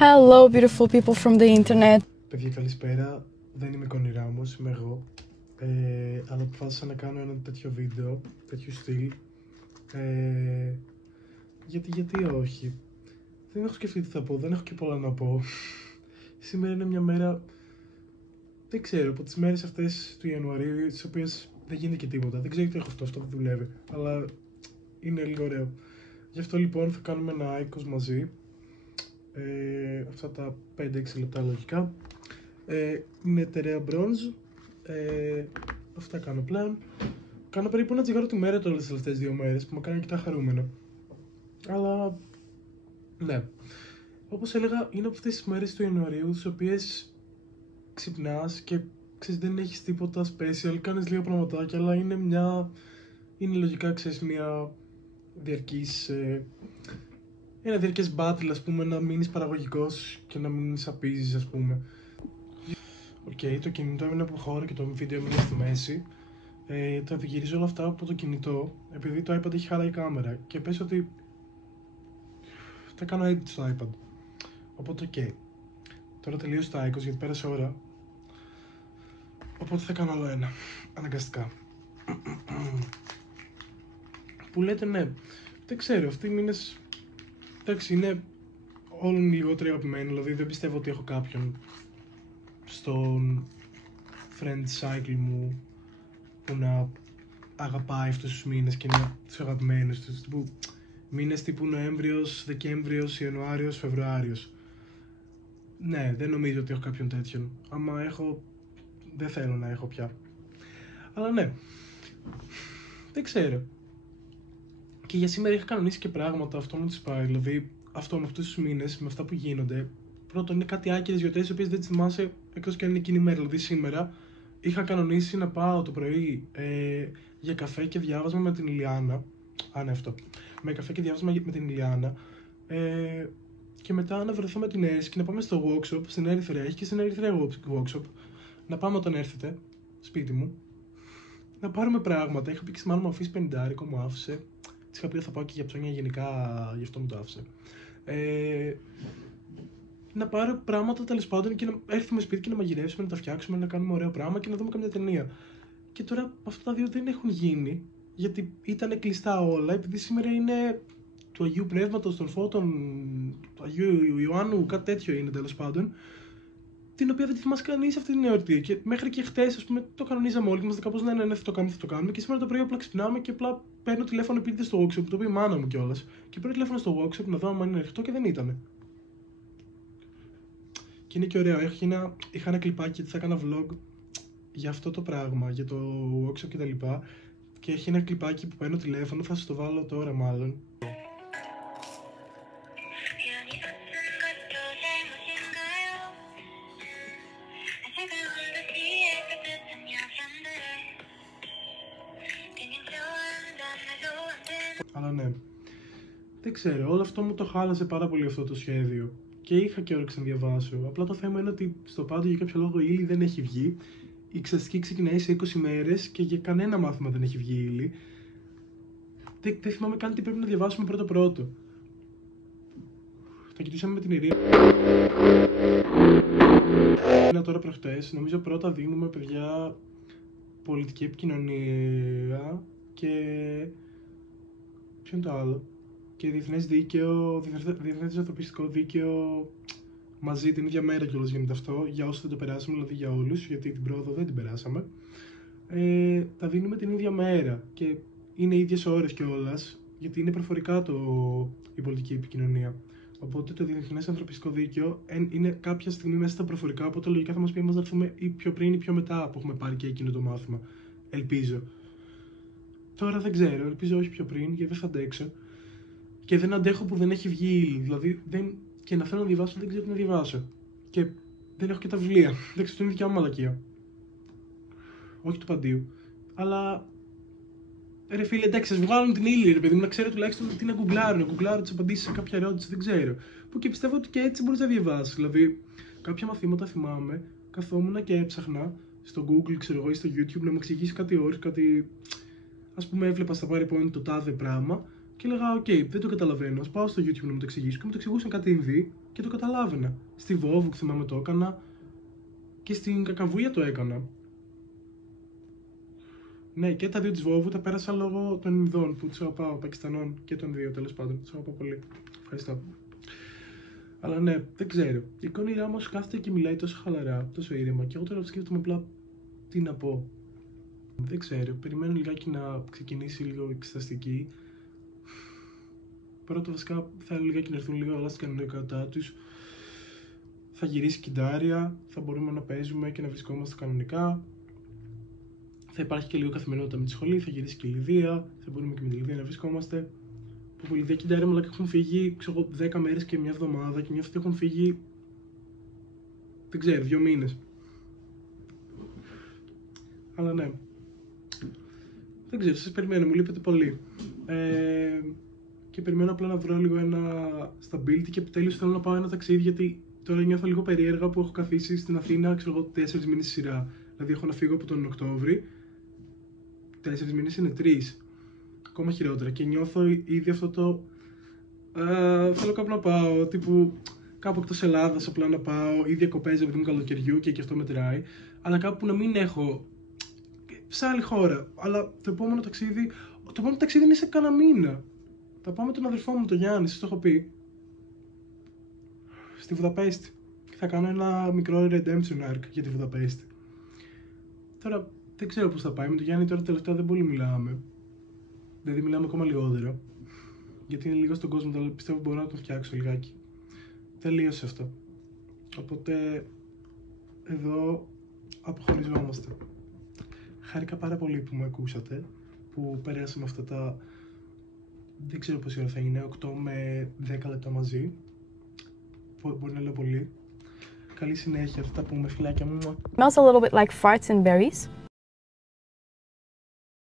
Hello, beautiful people from the internet. Παιδιά, καλησπέρα. Δεν είμαι Κονηρά όμως, είμαι εγώ. Αλλά αποφάσισα να κάνω ένα τέτοιο βίντεο, τέτοιου στυλ. Γιατί όχι. Δεν έχω σκεφτεί τι θα πω, δεν έχω και πολλά να πω. Σήμερα είναι μια μέρα, δεν ξέρω, από τις μέρες αυτές του Ιανουαρίου, τις οποίες δεν γίνεται και τίποτα. Δεν ξέρω τι έχω αυτό που δουλεύει, αλλά είναι λίγο ωραίο. Γι' αυτό λοιπόν θα κάνουμε ένα Άικος μαζί. Αυτά τα 5-6 λεπτά λογικά. Είναι εταιρεία Bronze. Αυτά κάνω πλέον. Κάνω περίπου ένα τσιγάρο τη μέρα τώρα τις τελευταίες 2 μέρες που με κάνει αρκετά χαρούμενο. Αλλά ναι, όπως έλεγα, είναι από αυτές τις μέρες του Ιανουαρίου τις οποίες ξυπνάς και ξέρεις, δεν έχεις τίποτα special, κάνεις λίγα πραγματάκια, αλλά είναι λογικά, ξέρεις, μια διαρκής ένα διαρκές battle, ας πούμε, να μείνεις παραγωγικός και να μην σαπίζεις, ας πούμε. Το κινητό έμεινε από χώρο και το βίντεο έμεινε στη μέση. Τα γυρίζω όλα αυτά από το κινητό, επειδή το iPad έχει χαλάει η κάμερα και πες ότι θα κάνω edit στο iPad. Οπότε τώρα τελείωσε το Άικος γιατί πέρασε ώρα. Οπότε θα κάνω άλλο ένα, αναγκαστικά. Που λέτε ναι, δεν ξέρω, αυτοί οι μήνες, εντάξει, είναι όλων λιγότερο αγαπημένοι, δηλαδή δεν πιστεύω ότι έχω κάποιον στον friend cycle μου που να αγαπάει αυτούς τους μήνες και είναι τους αγαπημένους τους, μήνες τύπου Νοέμβριος, Δεκέμβριος, Ιανουάριος, Φεβρουάριος. Ναι, δεν νομίζω ότι έχω κάποιον τέτοιον. Άμα έχω, δεν θέλω να έχω πια. Αλλά ναι, δεν ξέρω. Και για σήμερα είχα κανονίσει και πράγματα, αυτό μου τις πάει. Δηλαδή, αυτό με αυτούς τους μήνες, με αυτά που γίνονται. Πρώτον, είναι κάτι άκυρες γιορτές, τις οποίες δεν τις θυμάσαι εκτός και αν είναι εκείνη η μέρα. Δηλαδή, σήμερα είχα κανονίσει να πάω το πρωί για καφέ και διάβασμα με την Ηλιάνα. Ναι, αυτό. Με καφέ και διάβασμα με την Ηλιάνα. Και μετά να βρεθώ με την Έρση και να πάμε στο workshop στην Ερυθρέα. Έχει και στην Ερυθρέα workshop. Να πάμε όταν έρθετε, σπίτι μου. Να πάρουμε πράγματα. Είχα πει και μάλλον μου αφήσει 50, μου άφησε. Της είχα πει ότι θα πάω και για ψώνια γενικά, γι' αυτό μου το άφησε. Να πάρω πράγματα τέλος πάντων και να έρθουμε σπίτι και να μαγειρεύσουμε, να τα φτιάξουμε, να κάνουμε ωραίο πράγμα και να δούμε καμιά ταινία. Και τώρα αυτά τα δύο δεν έχουν γίνει, γιατί ήταν κλειστά όλα, επειδή σήμερα είναι του Αγίου Πνεύματος, των Φώτων, του Αγίου Ιωάννου, κάτι τέτοιο είναι τέλος πάντων. Την οποία δεν τη θυμάσαι κανείς αυτή την εορτή. Και μέχρι και χτες, ας πούμε, το κανονίζαμε όλοι μας. Κάπως ναι, θα το κάνουμε. Και σήμερα το πρωί απλά ξυπνάμε και απλά παίρνω τηλέφωνο επειδή στο workshop, το οποίο η μάνα μου κιόλας. Και παίρνω τηλέφωνο στο workshop να δω αν είναι ανοιχτό και δεν ήταν. Και είναι και ωραίο. Είχα ένα κλιπάκι γιατί θα έκανα vlog για αυτό το πράγμα, για το workshop κτλ. Και έχει ένα κλιπάκι που παίρνω τηλέφωνο, θα σας το βάλω τώρα μάλλον. Αλλά ναι, δεν ξέρω, όλο αυτό μου το χάλασε πάρα πολύ αυτό το σχέδιο. Και είχα και όρεξη να διαβάσω. Απλά το θέμα είναι ότι στο Πάντο για κάποιο λόγο η ύλη δεν έχει βγει. Η εξεταστική ξεκινάει σε 20 μέρες και για κανένα μάθημα δεν έχει βγει η ύλη. Δεν θυμάμαι καν τι πρέπει να διαβάσουμε πρώτο. Θα κοιτούσαμε με την Ειρήνη. Τώρα προχτές, νομίζω πρώτα δίνουμε, παιδιά, πολιτική επικοινωνία και ποιο είναι το άλλο? Και διεθνές δίκαιο, διεθνές ανθρωπιστικό δίκαιο μαζί την ίδια μέρα κιόλας γίνεται αυτό, για όσους δεν το περάσαμε, δηλαδή για όλους, γιατί την πρόοδο δεν την περάσαμε. Τα δίνουμε την ίδια μέρα και είναι ίδιες ώρες κιόλας, γιατί είναι προφορικά η πολιτική επικοινωνία. Οπότε το διεθνές ανθρωπιστικό δίκαιο είναι κάποια στιγμή μέσα στα προφορικά, οπότε λογικά θα μας πει να έρθουμε ή πιο πριν ή πιο μετά που έχουμε πάρει και εκείνο το μάθημα. Ελπίζω. Τώρα δεν ξέρω, ελπίζω όχι πιο πριν, γιατί δεν θα αντέξω. Και δεν αντέχω που δεν έχει βγει ύλη. Δηλαδή, και να θέλω να διαβάσω, δεν ξέρω τι να διαβάσω. Και δεν έχω και τα βιβλία. Δεν ξέρω, είναι δικιά μου μαλακία. Όχι του Παντίου. Αλλά. Ρε φίλε, εντάξει, ας βγάλουν την ύλη, ρε παιδί μου, να ξέρω τουλάχιστον τι να γκουγκλάρω. Να γκουγκλάρω τις απαντήσεις σε κάποια ερώτηση, δεν ξέρω. Που και πιστεύω ότι και έτσι μπορείς να διαβάσεις. Δηλαδή, κάποια μαθήματα θυμάμαι, καθόμουν και έψαχνα στο Google, ξέρω εγώ, ή στο YouTube να μου εξηγήσει κάτι όρους, κάτι. Ας πούμε, έβλεπα στα PowerPoint το τάδε πράγμα. Και έλεγα, OK, δεν το καταλαβαίνω. Ας πάω στο YouTube να μου το εξηγήσω. Και μου το εξηγούσαν κάτι Ινδί. και το καταλάβαινα. Στη Βόβου, θυμάμαι, το έκανα και στην Κακαβούλια το έκανα. Ναι, και τα δύο της Βόβου τα πέρασα λόγω των Ινδών που τους αγαπάω, Πακιστανών και των δύο τέλος πάντων. Τους αγαπάω πολύ. Ευχαριστώ. Αλλά ναι, δεν ξέρω. Η Κόνη Ράμος κάθεται και μιλάει τόσο χαλαρά, τόσο ήρεμα, και εγώ τώρα σκέφτομαι απλά τι να πω. Δεν ξέρω. Περιμένω λιγάκι να ξεκινήσει λίγο εξεταστική. Πρώτα βασικά θέλω λιγάκι να έρθουν λίγο όλα στην κανονικότητά τους. Θα γυρίσει κιντάρια, θα μπορούμε να παίζουμε και να βρισκόμαστε κανονικά. Θα υπάρχει και λίγο καθημερινότητα με τη σχολή, θα γυρίσει και η Λιδία, θα μπορούμε και με τη Λιδία να βρισκόμαστε. Που η Λιδία και η Ντάρια μαλάκα έχουν φύγει, ξέρω, 10 μέρες και μια εβδομάδα και νιώθω ότι έχουν φύγει, δεν ξέρω, 2 μήνες. Αλλά ναι. Δεν ξέρω, σας περιμένω, μου λείπετε πολύ. Και περιμένω απλά να βρω λίγο ένα stability και επιτέλους θέλω να πάω ένα ταξίδι, γιατί τώρα νιώθω λίγο περίεργα που έχω καθίσει στην Αθήνα, ξέρω εγώ, 4 μήνες σειρά. Δηλαδή έχω να φύγω από τον Οκτώβρη, 4 μήνες είναι 3. Ακόμα χειρότερα και νιώθω ήδη αυτό το θέλω κάπου να πάω, τύπου κάπου εκτός Ελλάδας απλά να πάω, ή διακοπές επειδή μου καλοκαιριού και αυτό μετράει, αλλά κάπου που να μην έχω, σε άλλη χώρα. Αλλά το επόμενο ταξίδι είναι σε κάνα μήνα. Θα πάω με τον αδερφό μου, τον Γιάννη, σας το έχω πει. Στη Βουδαπέστη. Θα κάνω ένα μικρό redemption arc για τη Βουδαπέστη. Τώρα δεν ξέρω πώς θα πάει. Με τον Γιάννη τώρα τελευταία δεν πολύ μιλάμε. Δηλαδή μιλάμε ακόμα λιγότερο. Γιατί είναι λίγο στον κόσμο, αλλά πιστεύω μπορώ να τον φτιάξω λιγάκι. Τελείωσε αυτό. Οπότε εδώ αποχωριζόμαστε. Χάρηκα πάρα πολύ που με ακούσατε, που περάσαμε αυτά τα, δεν ξέρω πόση ώρα θα είναι, 8 με 10 λεπτά μαζί. Μπορεί να λέω πολύ. Καλή συνέχεια, αυτά που με φιλάκια μου. Smells a little bit like farts and berries.